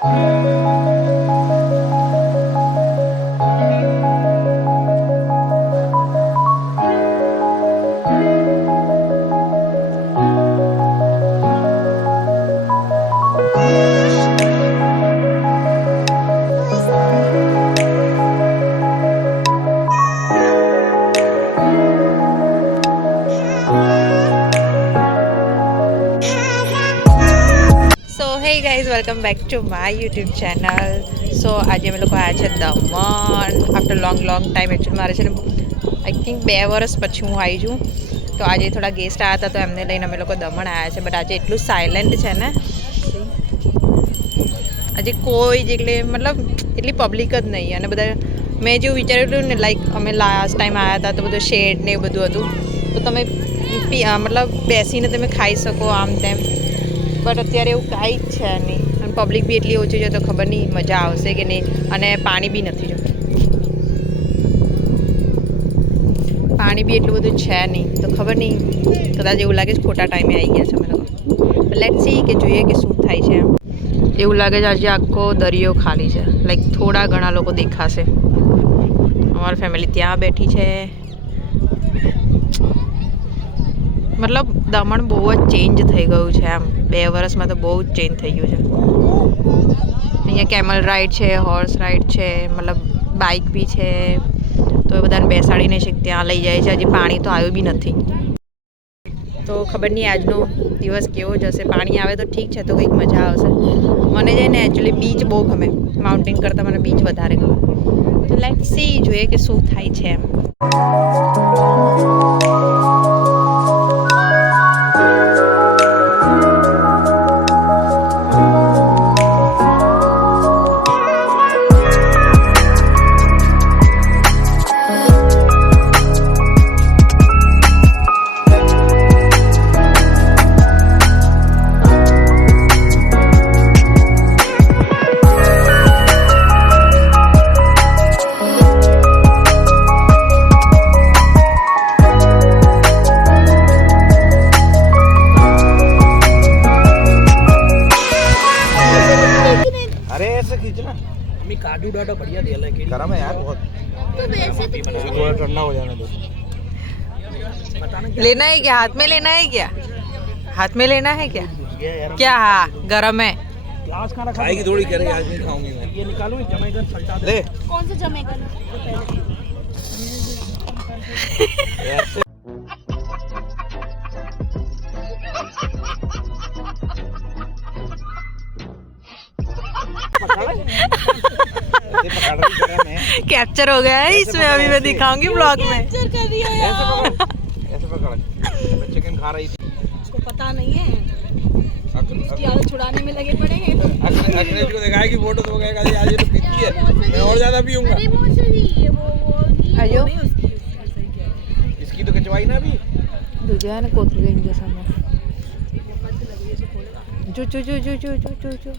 Hey guys, welcome back to my YouTube channel. So આજે અમે લોકો આવ્યા છે Daman after long time. Actually મારે છે ને આઈ થિંક 2 વર્ષ પછી હું આવી છું. તો આજે થોડા ગેસ્ટ આવ્યા હતા તો એમને લઈને અમે લોકો દમણ આવ્યા છે. બટ આજે એટલું સાયલેન્ટ છે ને, આજે કોઈ જ મતલબ એટલી પબ્લિક જ નહીં. અને બધા મેં જેવું વિચાર્યું ને, લાઈક અમે લાસ્ટ ટાઈમ આવ્યા હતા તો બધું શેડ ને એ બધું હતું, તો તમે મતલબ બેસીને તમે ખાઈ શકો આમ તેમ. બટ અત્યારે એવું કાંઈ જ છે નહીં. અને પબ્લિક બી એટલી ઓછી છે તો ખબર નહીં મજા આવશે કે નહીં. અને પાણી બી નથી, જો પાણી બી એટલું બધું છે નહીં તો ખબર નહીં, કદાચ એવું લાગે છે ખોટા ટાઈમે આવી ગયા છે અમે લોકો. લેટ્સ સી કે જોઈએ કે શું થાય છે. એવું લાગે છે આજે આખો દરિયો ખાલી છે, લાઈક થોડા ઘણા લોકો દેખાશે. અમારી ફેમિલી ત્યાં બેઠી છે. મતલબ દમણ બહુ જ ચેન્જ થઈ ગયું છે એમ. 2 વર્ષમાં તો બહુ જ ચેન્જ થઈ ગયું છે. અહીંયા કેમલ રાઈડ છે, હોર્સ રાઈડ છે, મતલબ બાઇક બી છે. તો એ બધાને બેસાડીને છે ત્યાં લઈ જાય છે. હજી પાણી તો આવ્યું બી નથી, તો ખબર નહીં આજનો દિવસ કેવો જશે. પાણી આવે તો ઠીક છે, તો કંઈક મજા આવશે. મને છે ને એકચ્યુઅલી બીચ બહુ ગમે, માઉન્ટેન કરતાં મને બીચ વધારે ગમે. તો લેટ્સ સી, જોઈએ કે શું થાય છે એમ. काजू डाटा बढ़िया दिया है, गरम है यार बहुत। तो वैसे तो थोड़ा ठंडा हो जाना दो। लेना है क्या? हाथ में लेना है क्या? हाथ में लेना है क्या? क्या? हाँ, गरम है। ग्लास खाना खाएगी थोड़ी, कह रही आज नहीं खाऊंगी मैं। ये निकालूं जमैकन सल्टा ले। कौन सा जमैकन? कैप्चर हो गया है इसमें, अभी मैं दिखाऊंगी ब्लॉग में। कैप्चर कर दिया यार। ऐसे पकड़ मैं चिकन खा रही थी, उसको पता नहीं है, इसकी आदत छुड़ाने में लगे पड़े हैं। अखिलेश को दिखाएगी फोटो तो कहेगा आज ये तो पीती है, मैं और ज्यादा पीऊंगा। अयो इसकी तो खिंचवाई ना अभी दूजा है ना कोतरू के इंजन सामने जो जो जो जो जो जो जो जो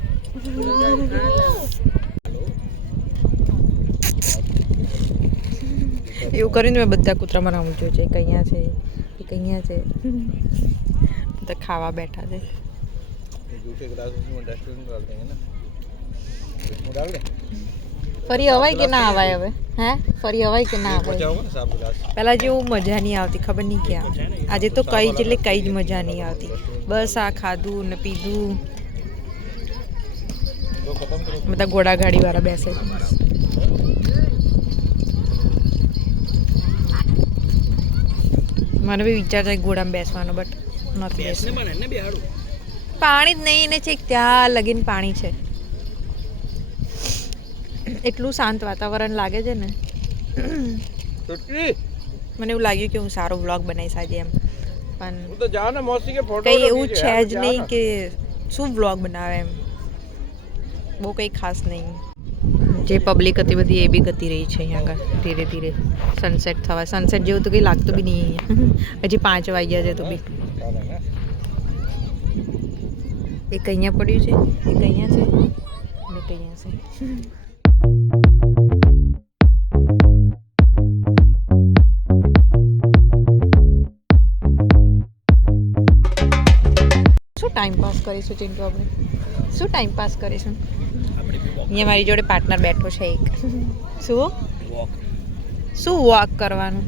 એવું કરીને મેં બધા કૂતરામાં રમજો છે. એક અહીંયા છે, એક અહીંયા છે. તો ખાવા બેઠા છે. ફરી અવાય કે ના અવાય હવે? હે, ફરી અવાય કે ના અવાય? પહેલાં જેવું મજા નહીં આવતી, ખબર નહીં ક્યાં. આજે તો કઈ જ એટલે કઈ જ મજા નહીં આવતી. બસ આ ખાધું ને પીધું. બધા ઘોડા ગાડી વાળા બેસે. મને બી વિચાર થાય ઘોડામાં બેસવાનો, બટ નથી બેસવું. પાણી જ નહીં ને, છે ત્યાં લગીને પાણી છે. એટલું શાંત વાતાવરણ લાગે છે ને. મને એવું લાગ્યું કે હું સારો વ્લોગ બનાવીશ આજે એમ, પણ કંઈ એવું છે જ નહીં કે શું વ્લોગ બનાવે એમ. બહુ કંઈ ખાસ નહીં. જે પબ્લિક હતી બધી એ બી ગતી રહી છે અહીંયા આગળ ધીરે ધીરે. સનસેટ થવા, સનસેટ જેવું તો કંઈ લાગતું બી નહીં અહીંયા. હજી 5 વાગ્યા છે તો બી. એક અહીંયા પડ્યું છે, એક અહીંયા છે, અને એક અહીંયા છે. શું ટાઈમ પાસ કરીશું ચિંટુ? આપણે શું ટાઈમ પાસ કરીશું? અહીંયા મારી જોડે પાર્ટનર બેઠો છે એક. શું વોક શું વોક કરવાનું?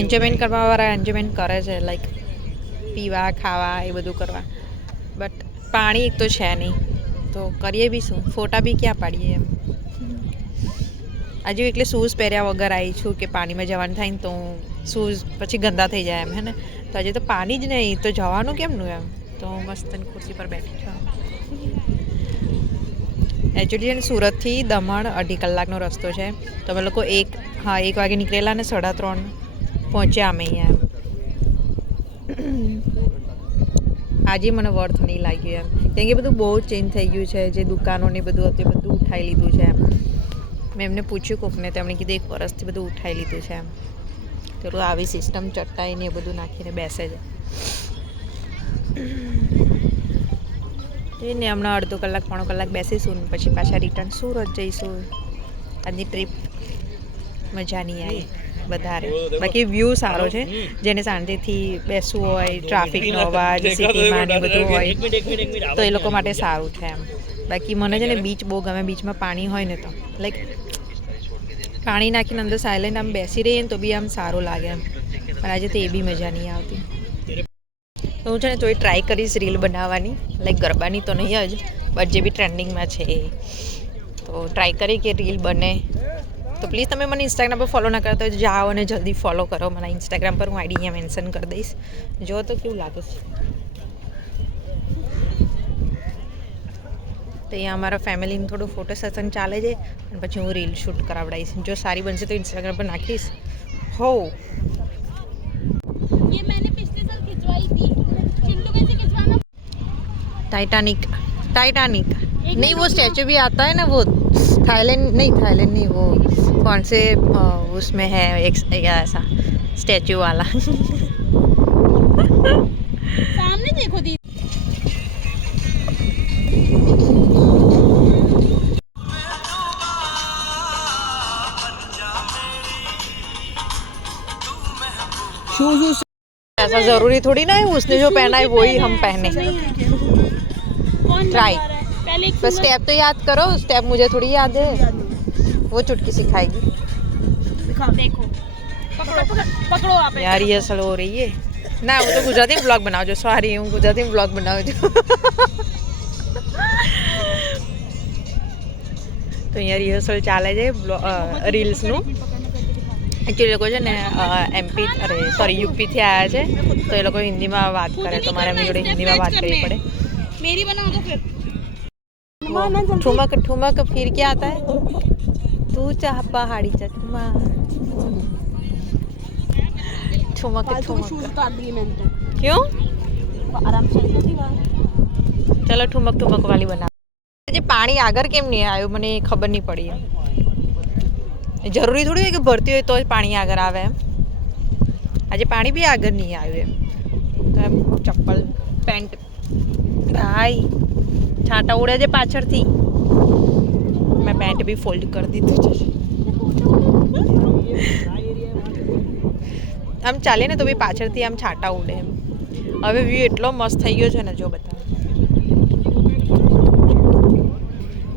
એન્જોયમેન્ટ કરવાવાળા એન્જોયમેન્ટ કરે છે, લાઈક પીવા ખાવા એ બધું કરવા. બટ પાણી એક તો છે નહીં, તો કરીએ બી શું? ફોટા બી ક્યાં પાડીએ એમ. હજુ એટલે શૂઝ પહેર્યા વગર આવી છું કે પાણીમાં જવાનું થાય ને તો શૂઝ પછી ગંદા થઈ જાય એમ, હે ને. તો હજી તો પાણી જ નહીં, તો જવાનું કેમનું એમ. તો મસ્ત ખુરશી પર બેઠી છું. એકચ્યુઅલી છે ને સુરતથી દમણ 2.5 કલાકનો રસ્તો છે. તો અમે લોકો 1 વાગે નીકળેલા ને 3:30 પહોંચ્યા અમે અહીંયા એમ. આજે મને વર્થ નહીં લાગ્યું એમ, કેમ કે બધું બહુ ચેન્જ થઈ ગયું છે. જે દુકાનો ને બધું હતું બધું ઉઠાવી લીધું છે એમ. મેં એમને પૂછ્યું કોકને, તેમણે કીધું 1 વર્ષથી બધું ઉઠાવી લીધું છે એમ. પેલું આવી સિસ્ટમ ચટાઈને એ બધું નાખીને બેસે છે. એ ને હમણાં 1.5 કલાક 3 કલાક બેસીશું ને પછી પાછા રિટર્ન સુરત જઈશું. આજની ટ્રીપ મજા નહીં આવી વધારે. બાકી વ્યૂ સારો છે, જેને શાંતિથી બેસવું હોય, ટ્રાફિકનો અવાજ સિટીમાં ને બધું હોય તો એ લોકો માટે સારું છે એમ. બાકી મને છે ને બીચ બહુ ગમે. બીચમાં પાણી હોય ને તો લાઈક પાણી નાખીને અંદર સાયલેન્ટ આમ બેસી રહીએ ને તો બી આમ સારું લાગે એમ. પણ આજે તો એ બી મજા નહીં આવતી. તો હું છે ને તોય ટ્રાય કરીશ રીલ બનાવવાની, લાઈક ગરબાની તો નહીં જ, બટ જે બી ટ્રેન્ડિંગમાં છે એ. તો ટ્રાય કરી કે રીલ બને. તો પ્લીઝ તમે મને ઇન્સ્ટાગ્રામ પર ફોલો ના કરતા હોય તો જાઓ અને જલ્દી ફોલો કરો મને ઇન્સ્ટાગ્રામ પર. હું આઈડી અહીંયા મેન્શન કરી દઈશ. જો તો કેવું લાગે છે. તો અહીંયા અમારા ફેમિલીનું થોડું ફોટો સેશન ચાલે છે અને પછી હું રીલ શૂટ કરાવડાવીશ. જો સારી બનશે તો ઇન્સ્ટાગ્રામ પર નાખીશ. હો ये मैंने पिछले साल खिंचवाई थी। चिंटू कैसे खिंचवाना? टाइटैनिक नहीं, वो स्टैचू भी आता है ना, वो थाईलैंड नहीं, वो कौन से उसमें है एक ऐसा स्टैचू वाला. सामने देखो दी. शूज ऐसा ज़रूरी थोड़ी ना है उसने जो पहना है वही हम पहने. कौन ट्राई. बता रहा है? पहले एक बस स्टेप तो याद करो. स्टेप मुझे थोड़ी याद है, वो चुटकी सिखाएगी. दिखा देखो. पकड़ो आप. यार ये असल हो रही है ना. वो तो गुजराती में ब्लॉग बनाओ जो. सॉरी हूँ गुजराती में ब्लॉग बनाओ जो. તો અહીંયા રિહર્સલ ચાલે છે રીલ્સનું. એકચ્યુઅલી લોકો છે ને એમપી યુપીથી આવ્યા છે તો એ લોકો હિન્દીમાં વાત કરે તો મારે એમની જોડે હિન્દીમાં વાત કરવી પડે. मेरी बनाओ तो फिर. ठुमक ठुमक फिर क्या आता है? तू चाह पहाड़ी चकमा. ठुमक ठुमक. उतार दिए मैंने तो. क्यों? आराम से चलती बाहर. चलो ठुमक ठुमक वाली बना. જે પાણી આગળ કેમ નહીં આવ્યું મને ખબર નહીં પડી. જરૂરી થોડી હોય કે ભરતી હોય તો જ પાણી આગળ આવે એમ. આજે પાણી બી આગળ નહીં આવ્યું એમ. તો એમ ચપ્પલ પેન્ટ ભાઈ છાંટા ઉડે છે પાછળથી. મેં પેન્ટ બી ફોલ્ડ કરી દીધું છે. આમ ચાલે ને તો બી પાછળથી આમ છાંટા ઉડે એમ. હવે વ્યૂ એટલો મસ્ત થઈ ગયો છે ને જો બતા.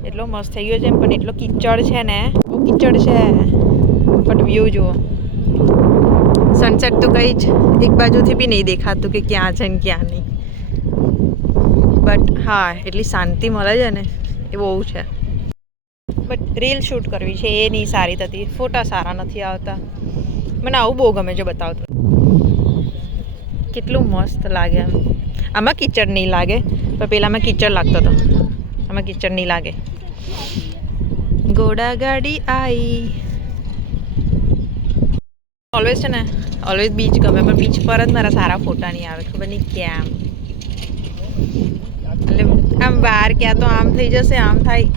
એટલો મસ્ત થઈ ગયો છે પણ એટલો કિચડ છે ને, બહુ કિચડ છે. બટ વ્યૂ જુઓ. સનસેટ તો કંઈ જ એક બાજુથી બી નહીં દેખાતું કે ક્યાં છે ને ક્યાં નહીં. બટ હા એટલી શાંતિ મળે છે ને એ બહુ છે. બટ રીલ શૂટ કરવી છે એ નહીં સારી થતી. ફોટા સારા નથી આવતા. મને આવું બહુ ગમે જો બતાવતો. કેટલું મસ્ત લાગે એમ. આમાં કિચડ નહીં લાગે પણ પેલામાં કિચડ લાગતો હતો. આમાં કિચડ નહીં લાગે. ઘોડા ગાડી આવી. ઓલવેઝ છે ને ઓલવેઝ બીચ ગમે પણ બીચ પર જ મારા સારા ફોટા નહીં આવે. ખબર નહીં કેમ. એટલે આમ બહાર ક્યાં તો આમ થઈ જશે આમ થાય.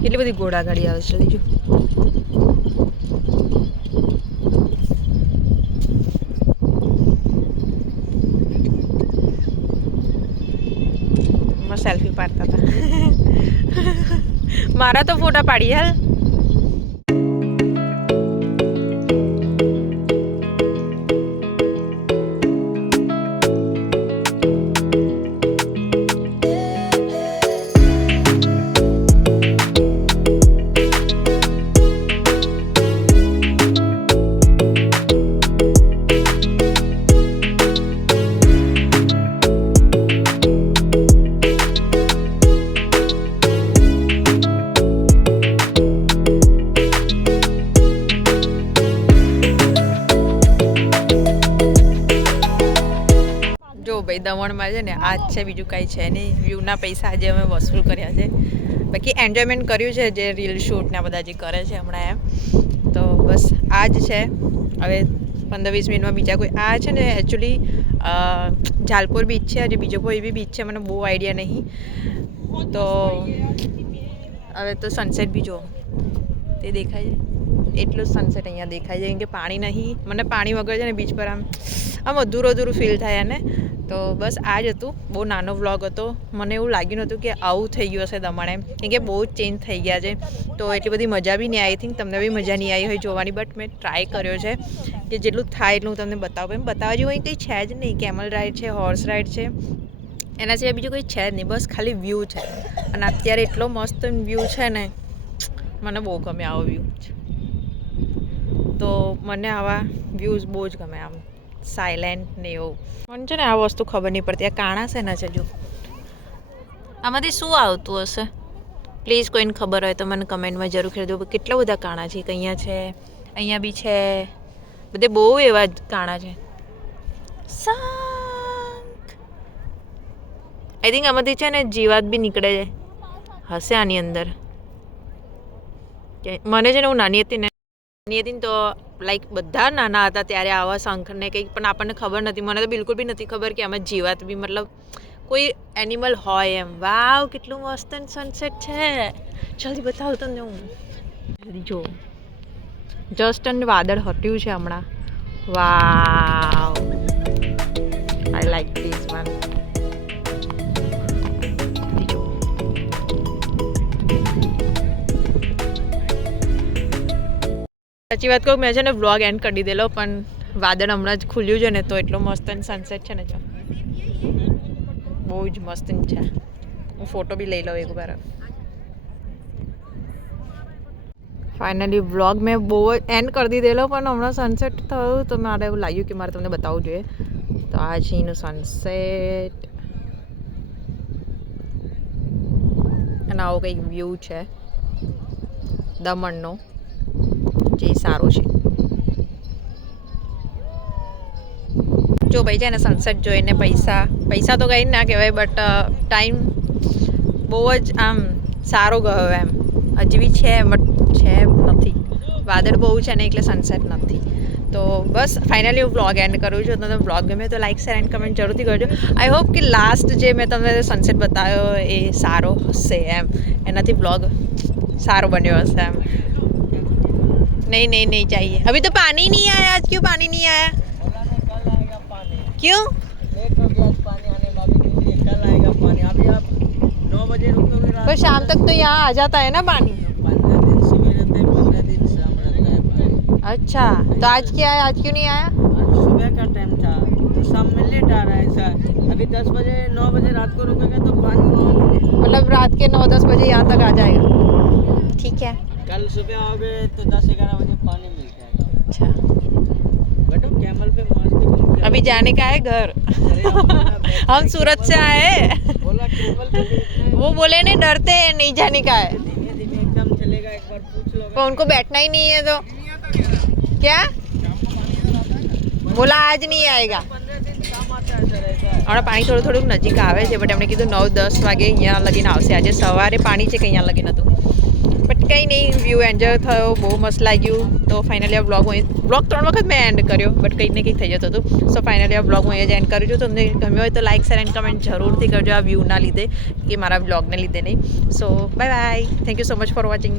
કેટલી બધી ઘોડા ગાડી આવે છે જો. સેલ્ફી પાડતા હતા. મારા તો ફોટા પાડી હાલ. ભાઈ દમણમાં છે ને આ જ છે, બીજું કાંઈ છે નહીં. વ્યૂના પૈસા આજે અમે વસૂલ કર્યા છે. બાકી એન્જોયમેન્ટ કર્યું છે, જે રીલ શૂટ ને બધા જે કરે છે હમણાં એમ. તો બસ આ જ છે. હવે 15-20 મિનિટમાં બીજા કોઈ આ છે ને એકચ્યુઅલી જાલપુર બીચ છે, હજી બીજો કોઈ બી બીચ છે મને બહુ આઈડિયા નહીં. તો હવે તો સનસેટ બી જો તે દેખાય છે, એટલું જ સનસેટ અહીંયા દેખાય છે. કેમ કે પાણી નહીં, મને પાણી વગર છે ને બીચ પર આમ અધૂરું અધૂરું ફીલ થાય ને. તો બસ આ જ હતું, બહુ નાનો વ્લોગ હતો. મને એવું લાગ્યું નહોતું કે આવું થઈ ગયું હશે દમણ એમ, કેમ કે બહુ જ ચેન્જ થઈ ગયા છે. તો એટલી બધી મજા બી નહીં આવી. થિંક તમને બી મજા નહીં આવી હોય જોવાની, બટ મેં ટ્રાય કર્યો છે કે જેટલું થાય એટલું હું તમને બતાવું. એમ બતાવવા જેવું અહીં કંઈ છે જ નહીં. કેમલ રાઈડ છે, હોર્સ રાઈડ છે, એના સિવાય બીજું કંઈ છે જ નહીં. બસ ખાલી વ્યૂ છે. અને અત્યારે એટલો મસ્ત વ્યૂ છે ને, મને બહુ ગમે આવો વ્યૂ છે. તો મને આવા વ્યૂઝ બહુ જ ગમે, આમ સાયલેન્ટ ને એવું. મને છે ને આ વસ્તુ ખબર નહીં પડતી, આ કાણા છે ને છે જો, આમાંથી શું આવતું હશે? પ્લીઝ કોઈને ખબર હોય તો મને કમેન્ટમાં જરૂર કરી દો. કેટલા બધા કાણા છે, અહીંયા છે, અહીંયા બી છે, બધે બહુ એવા જ કાણા છે. આઈ થિંક આમાંથી છે ને જીવાત બી નીકળે હશે આની અંદર. મને છે ને હું નાની હતી ને તો લાઈક બધા નાના હતા ત્યારે આવા શંખ ને કંઈક પણ આપણને ખબર નથી. મને તો બિલકુલ બી નથી ખબર કે આમાં જીવાત બી મતલબ કોઈ એનિમલ હોય એમ. વાવ કેટલું મસ્ત સનસેટ છે. જલ્દી બતાવું તમને હું. જલ્દી જો, જસ્ટ અને વાદળ હટ્યું છે હમણાં. વાવ, આઈ લાઈક ધીસ વન. સાચી વાત કહું, મેં છે ને વ્લોગ એન્ડ કરી દીધેલો, પણ વાદળ હમણાં જ ખુલ્યું છે ને તો એટલો મસ્ત સનસેટ છે ને જો, બહુ જ મસ્ત છે. હું ફોટો બી લઈ લઉં એક વાર. ફાઇનલી વ્લોગ મેં બહુ જ એન્ડ કરી દીધેલો, પણ હમણાં સનસેટ થયું તો મારે એવું લાગ્યું કે મારે તમને બતાવવું જોઈએ. તો આ છે એનું સનસેટ, અને આવો કંઈક વ્યૂ છે દમણનો, જે સારું છે. જો ભાઈ છે ને સનસેટ જોઈને પૈસા તો કંઈ ના કહેવાય, બટ ટાઈમ બહુ જ આમ સારો ગયો એમ. હજી બી છે બટ છે નથી, વાદળ બહુ છે ને એટલે સનસેટ નથી. તો બસ ફાઇનલી હું વ્લોગ એન્ડ કરું છું. તમને વ્લોગ ગમે તો લાઈક શેર એન્ડ કમેન્ટ જરૂરથી કરજો. આઈ હોપ કે લાસ્ટ જે મેં તમને સનસેટ બતાવ્યો એ સારો હશે એમ, એનાથી વ્લોગ સારો બન્યો હશે એમ. नहीं चाहिए अभी तो पानी नहीं आया. आज क्यों पानी नहीं आया? क्यों? पर शाम तक तो यहाँ आ जाता है ना पानी. 15 दिन सुबह रहता है, 15 दिन शाम रहता है पानी. अच्छा, तो आज क्या है? आज क्यों नहीं आया? आज सुबह का टाइम था तो शाम में लेट आ रहा है सर. अभी 10 बजे 9 बजे रात को रुकेगा तो पानी मतलब रात के 9-10 बजे यहाँ तक आ जाएगा. ठीक है, कल सुबह आओगे तो 10-11 बजे पानी मिल जाएगा. अच्छा. बेटो कैमल पे मस्त. अभी जाने का है घर. हम सूरत से आए. बोला कैमल पे वो बोले नहीं, डरते हैं, नहीं जाने का है. धीमे धीमे एकदम चलेगा, एक बार पूछ लो. पर उनको बैठना ही नहीं है तो क्या बोला, आज नहीं आएगा. 15 दिन काम आता है सर ऐसा. હમણાં પાણી થોડું નજીક આવે છે, બટ એમણે કીધું 9-10 વાગે અહીંયા લગીને આવશે. આજે સવારે પાણી છે કે અહીંયા લગીને હતું, બટ કંઈ નહીં, વ્યૂ એન્જોય થયો, બહુ મસ્ત લાગ્યું. તો ફાઇનલી આ વ્લોગ 3 વખત મેં એન્ડ કર્યો, બટ કંઈક ને કંઈક થઈ જતું હતું. સો ફાઇનલી આ વ્લોગ હું અહીંયા જ એન્ડ કરું છું. તમને ગમ્યો હોય તો લાઈક શેર એન્ડ કમેન્ટ જરૂરથી કરજો, આ વ્યૂના લીધે કે મારા વ્લોગને લીધે નહીં. So bye bye, thank you so much for watching.